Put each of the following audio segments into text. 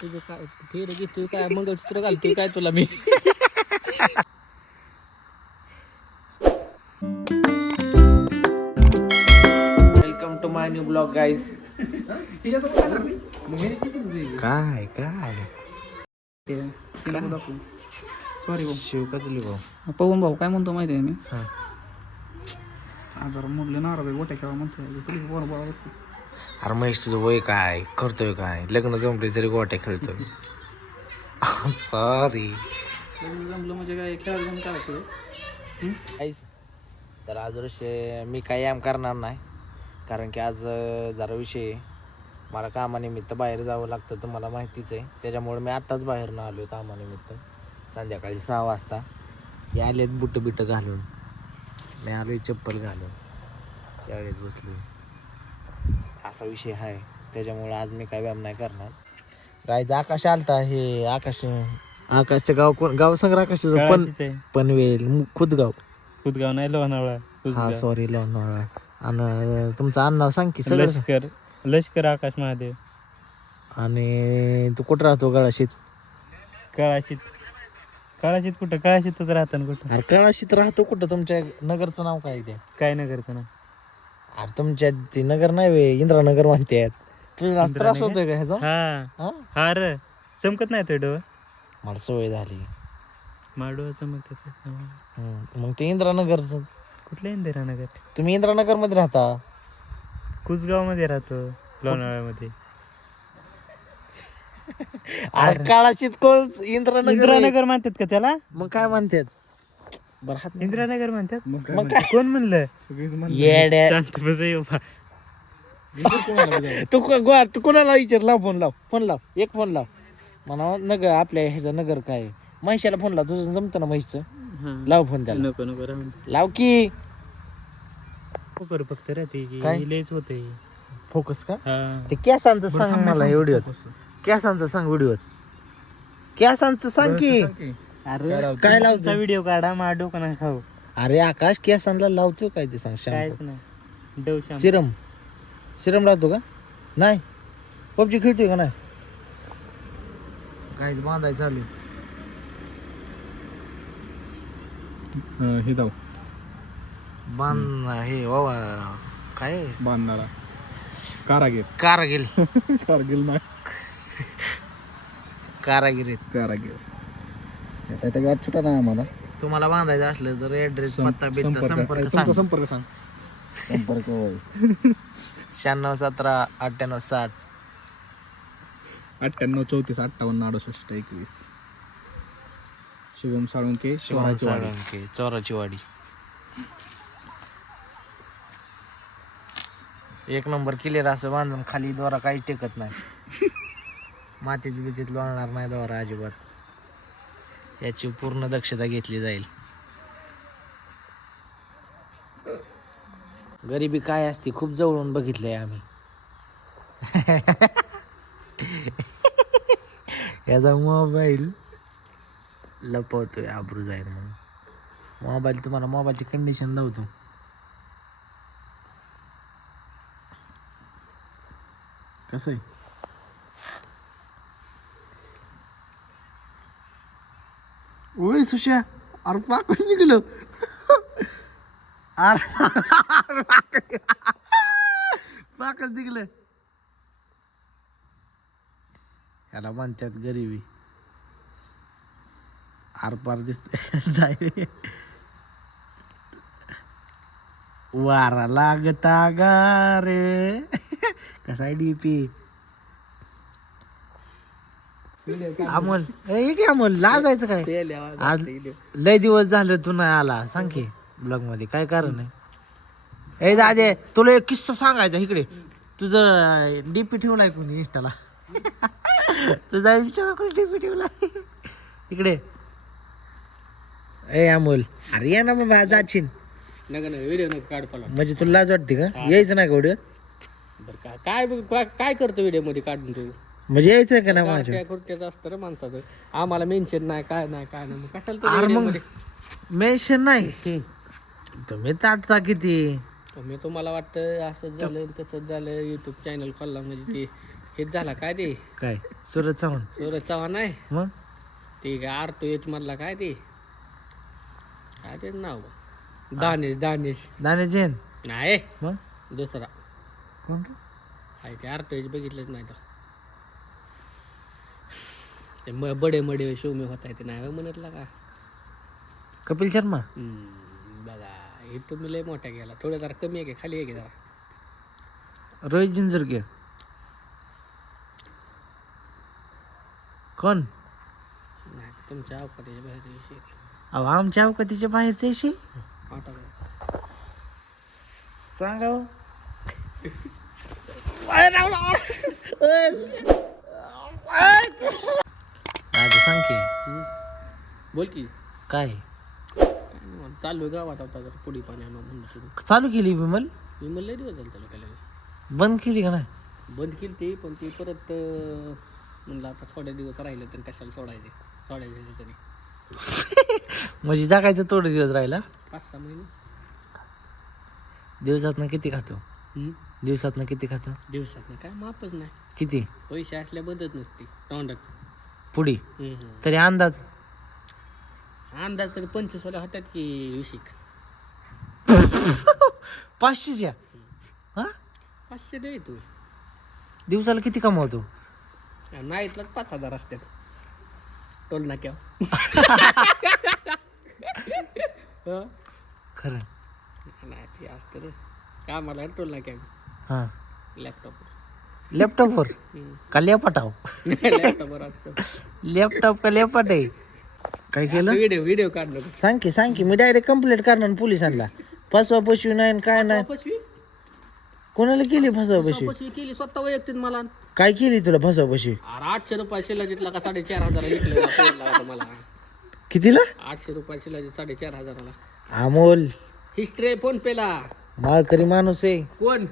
तुझं काय फेर घेतोय काय मंगळसूत्र घालतोय काय तुला मी welcome to my new blog guys. काय काय सॉरी शिव का तुले भाऊ पवन भाऊ काय म्हणतो माहिती आहे मी हा. जरा मुरले नाराज आहे गोट्या खेळा म्हणतोय चल बरोबर अरे महेश तुझं वय काय करतोय काय लग्न जमले तरी गोट्या खेळतोय सॉरी जमलं म्हणजे काय खेळायला जाऊन करायचं काहीच. तर आज ऋषी मी काही व्यायाम करणार नाही कारण की आज जरा विषय आहे. मला कामानिमित्त बाहेर जावं लागतं तुम्हाला माहितीच आहे. त्याच्यामुळे मी आत्ताच बाहेर न आलो कामानिमित्त संध्याकाळी 6 वाजता. हे आलेत बुट बिट घालून मी आलोय चप्पल घालून शाळेत बसलो. असा विषय आहे त्याच्यामुळे आज मी काय व्यायाम नाही करणार. राहायचं आकाश आलता हे आकाशचं गाव कोण गाव संग्रह आकाशाचं पनवेल खुदगाव नाही लोणावळा हा सॉरी लोणावळा. आणि तुमचं आडनाव सांग की सगळं. लष्कर आकाश महादेव. आणि तू कुठं राहतो गळाशीत कुठं कळाशीतच राहतं ना कुठं. अरे कळाशीत राहतो कुठं तुमच्या नगरचं नाव काय ते काय नाही करतो ना अरे तुमच्या ते नगर नाही वे इंद्रानगर म्हणतात. तुझा त्रास होतोय का ह्याचा हा हा र चमकत नाही तो डोळ मला सवय झाली. माडो चमकत मग ते इंद्रानगरचं कुठल्या इंदिरानगर. तुम्ही इंद्रानगर मध्ये राहता. कुसगाव मध्ये राहतो लोणावळ्यामध्ये. अरे काळाशीत कोण इंदिरानगर म्हणतात का त्याला. मग काय म्हणतात बरं हात इंदिरानगर म्हणतात मग काय कोण म्हणलं येड्या शांत बस ये बाबा. तू कोणाला विचार लाव फोन लाव एक फोन लाव म्हणा नगर आपल्या ह्याचा नगर काय म्हैशाला फोन लाव तुझं जमतं ना म्हैसचं लाव फोन त्याला नको नको लाव की कर फक्त राहते काय? लयच होते फोकस का हा ते कॅसांचं सांग मला व्हिडिओत कॅसांचं सांग व्हिडिओत कॅसांचं सांग की अरे काय लावतो व्हिडिओ काढा मा डोकं ना खाऊ अरे आकाश कॅसांना लावतो काय ते सांग कायच शांत नाही डव शाम सिरम लावतो का नाही पबजी खेळतोय का नाही काहीच बांधायचं चालू हे जाऊ बांध हे बाबा काय बांधणारा कारागीर कारागीर कारगिल नाही कारागिरीत कारागीर त्या गाठ छोटा नाही आम्हाला. तुम्हाला बांधायचं असलं तर ऍड्रेस पत्ता बित्ता संपर्क तुमचा सांग. संपर्क सांग. संपर्क 96 17 98 60 98 34 58 68 21. शुभम साळुंके चोराची वाडी. चोराची वाडी. एक नंबर क्लिअर असं बांधून खाली दोरा काही टेकत नाही. मातीत बितीत लोळणार नाही दोरा अजिबात. याची पूर्ण दक्षता घेतली जाईल. गरिबी काय असते खूप जवळून बघितलंय आम्ही. याचा मोबाईल लपवतोय आबरू जाईल म्हणून. मोबाईल तुम्हाला मोबाईलची कंडिशन लावतो. कसं आहे ओय सुश्या अरे पाकच निघलो पाकच निघलं. ह्याला म्हणतात गरिबी. आरपार दिसत नाही वारा लागता गारे कसा आहे डीपी अमोल अमोल लाजायचं काय आज लय दिवस झालं तू नाही आला सांग की ब्लॉग मध्ये काय कारण आहे. ए दादे तुला एक किस्सा सांगायचा इकडे. तुझं डीपी ठेवलाय कोणी इंस्टाला तुझा इंस्टा कोणी डीपी ठेवलाय इकडे. ए अमोल अरे या ना बाबा जाशील व्हिडिओ नको काढ मला. म्हणजे तुला लाज वाटते का यायचं नाही का व्हिडिओ. बरं काय करतो व्हिडिओ मध्ये काढून तू म्हणजे यायचं का नाही माझ्या काय करतेच असतं रे माणसाचं. आम्हाला मेन्शन नाही काय नाही मग कशाला अरे video मग मध्ये? मेन्शन नाही तुम्ही ताटता किती मी तुम्हाला वाटतं असंच झालं तसंच झालं युट्यूब चॅनल खोलला म्हणजे ते हेच झाला काय ते काय सूरज चव्हाण सूरज चव्हाण आहे मग ते काय आरतो येत म्हणला काय ते काय ते नाव दानेश दाने जैन नाही मग दुसरा कोण आहे ते आरतो बघितलंच नाही तर ते बडे मडे शो मी होता ते नाही म्हणतला का कपिल शर्मा बघा हे तुम्ही लय मोठा गेला थोडं जरा कमी आहे की खाली आहे की जरा रोहित जिंजरगे कोण नाही तुमच्या अवकाशाच्या बाहेर विषय अहो आमच्या अवकातीच्या बाहेरचे शे आता काय सांगा हो. आता सांग की बोल की काय चालू आहे गावात आता जरा पुढे पाण्यानं म्हणून सुरू चालू केली विमल मी म्हणलं लय दिवस झालं चालू केलं बंद केली का नाही बंद केली ते पण ती परत म्हणलं आता थोडे दिवस राहिले तर कशाला सोडायचे त्याच्याने म्हणजे जगायचं थोडे दिवस राहिला 5-6 महिने दिवसातनं किती खातो दिवसातनं किती खातो दिवसात काय मापच नाही किती पैसे असल्या बदत नसते तोंडात पुढे तरी अंदाज अंदाज तरी 25 वाल्या होत्यात की विशिक 500च्या हा 500 दे तू दिवसाला किती कमावतो नाईटला 5,000 असतात टोल नाक्या खरं नाही ते असतं रे कामाला टोल नाक्या हां लॅपटॉपवर लॅपटॉपवर का लेपाटाव लॅपटॉपवर असतं लॅपटॉप का लेपाट आहे काय केलं व्हिडिओ काढलं सांग की मी डायरेक्ट कंप्लेंट करणार पोलिसांना फसवा पशवी नाही आणि काय नाही पशवी कोणाला केली फसवा पशवी पशवी केली स्वतः वैयक्तिक मला काय केली तुला फसवा पशवी अरे 800 रुपये शिलाजीतला का 4,500 विकलं मला कितीला 800 रुपये शिलाजी 4,500 अमोल हिस्ट्री फोन पेला माळकरी माणूस आहे कोण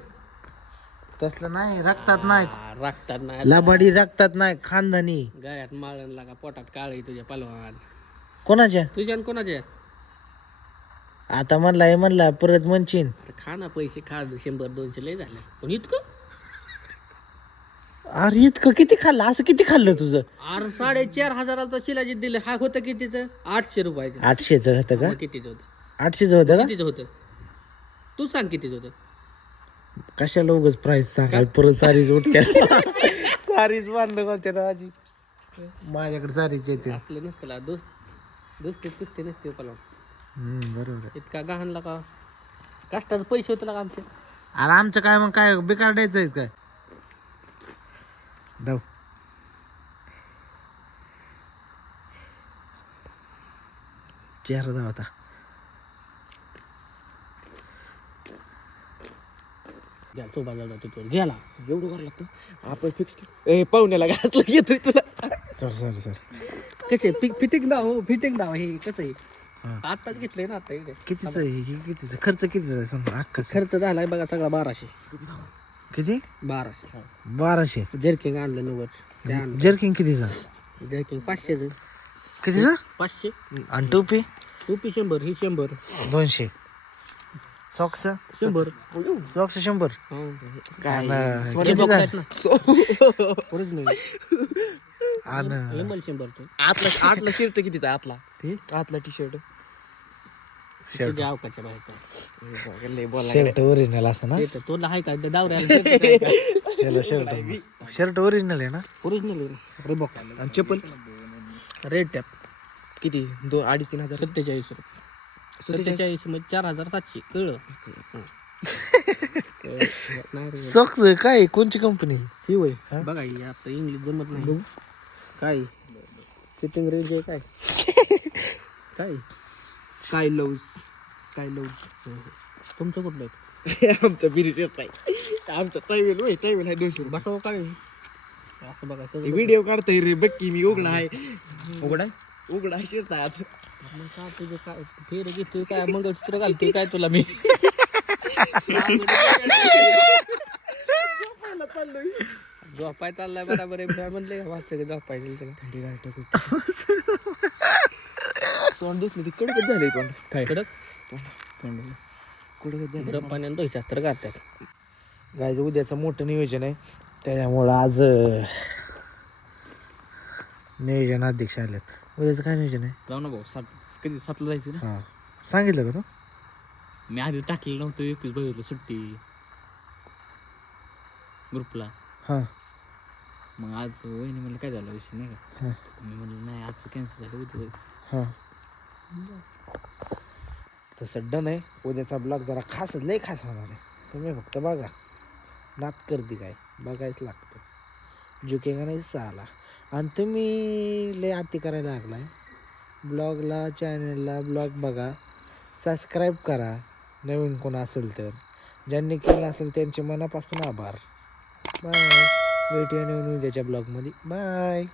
तसलं नाही रक्तात नाही राखतात नाही लाबाडी रक्तात नाही खानदानी गळ्यात माळण लागा पोटात काळी तुझ्या पलवान कोणाच्या तुझ्या आणि कोणाच्या आता म्हणला परत म्हणशीन अरे खा ना पैसे खा 100-200 लय झाले पण इतकं अरे इतकं किती खाल्लं असं किती खाल्लं तुझं अरे 4,500 तर शिलाजीत दिलं हा होतं कितीचं 800 रुपयाचं 800चं होतं का मग कितीचं होतं 800चं होतं का कितीचं होतं तू सांग कितीचं होतं कशाला उगाच प्राईस सांगाय परत सारीच उठत्या सारीच बांधलं का त्याला आजी माझ्याकडे सारीच येते असलं नसतं ला दोस्ती कुस्ती नसते पलवान बरोबर आहे. इतका गहाणला का कष्टाचं पैसे होते का आमचे अरे आमचं काय मग काय बेकार द्यायचं आहे काय दाव चेहरा दाव आता घ्या तो बाजार जातो तो गेला एवढं करावं लागतं आपण फिक्स ए पाहुण्याला घासलं येतोय तुला सर कसे फिटिंग दाव हे कसं आहे हा. आत्ताच घेतलंय ना आता इकडे कितीचं आहे हे कितीचं खर्च कितीचा आहे समजा अख्खा खर्च झालाय बघा सगळा 1200 किती 1200 1200 जर्किंग आणलं नव्वद जर्किंग कितीचा जर्किंग 500 कितीचा 500 आणि टोपी टोपी 100 ही 100 200 सॉक्स 100 सॉक्स 100 काय कितीचा ओरिजिनल आणि एमएल 100 आतला शर्ट कितीचा आतला ते? आतला टी शर्ट तुझ्या अवकाच्या बाहेरचा शर्ट ओरिजिनल असं ना ते तुला आहे का दावऱ्याला त्याला शर्ट ओरिजिनल आहे ना ओरिजिनल रिबॉक आणि चप्पल रेड टॅप किती 2-3.5 हजार 47 47 मध्ये 4,700 कळलं नाही रे. सॉक्स काय कोणची कंपनी ही वय बघा ही आपलं इंग्लिश जमत नाही काय सिटिंग रेंज आहे काय काय स्काय लव्ज तुमचं कुठलं आहे आमचा बिरी शर्ट आहे आमचा टायवेल आहे 200 रुपये बसावं काय असं बघा सगळं व्हिडिओ काढतोय रे बघ की मी उघडा आहे शर्ट आहे आता मग का तुझं काय फेर घेतोय काय मंगळसूत्र घालतोय काय तुला मी झोपाय चाललाय बरोबर आहे म्हणले वाचतं झोपाय त्याला थंडी राहते तोंड दिसलं ती कडकच झालंय तोंड काय कडक तोंड कडकच झालं गरम पाण्यानं धुयचं तर घालतात गायचं उद्याचं मोठं नियोजन आहे त्याच्यामुळं आज नियोजन अध्यक्ष आलेत. उद्याचं काय नियोजन आहे? जाऊ ना भाऊ 7ला जायचं ना. हां सांगितलं का तू? मी आधी टाकलेलं नव्हतं 21 बघितलं सुट्टी ग्रुपला. हां मग आज वहिनी म्हणलं काय झालं विषय नाही का. हां मी म्हणलं नाही आजचं कॅन्सल झालं उद्या जायचं. हां तसं डन आहे. उद्याचा ब्लॉग जरा खास लय खास होणार आहे. तुम्ही फक्त बघा. नात करते काय बघायच लागतं. झुकेगा नाही साला. आणि तुम्ही लय आती करायला लागलाय. ब्लॉगला चॅनलला ब्लॉग बघा, सबस्क्राईब करा नवीन कोण असेल तर. ज्यांनी केलं असेल त्यांचे मनापासून आभार. बाय. भेटूया नवीन उद्याच्या ब्लॉगमध्ये. बाय.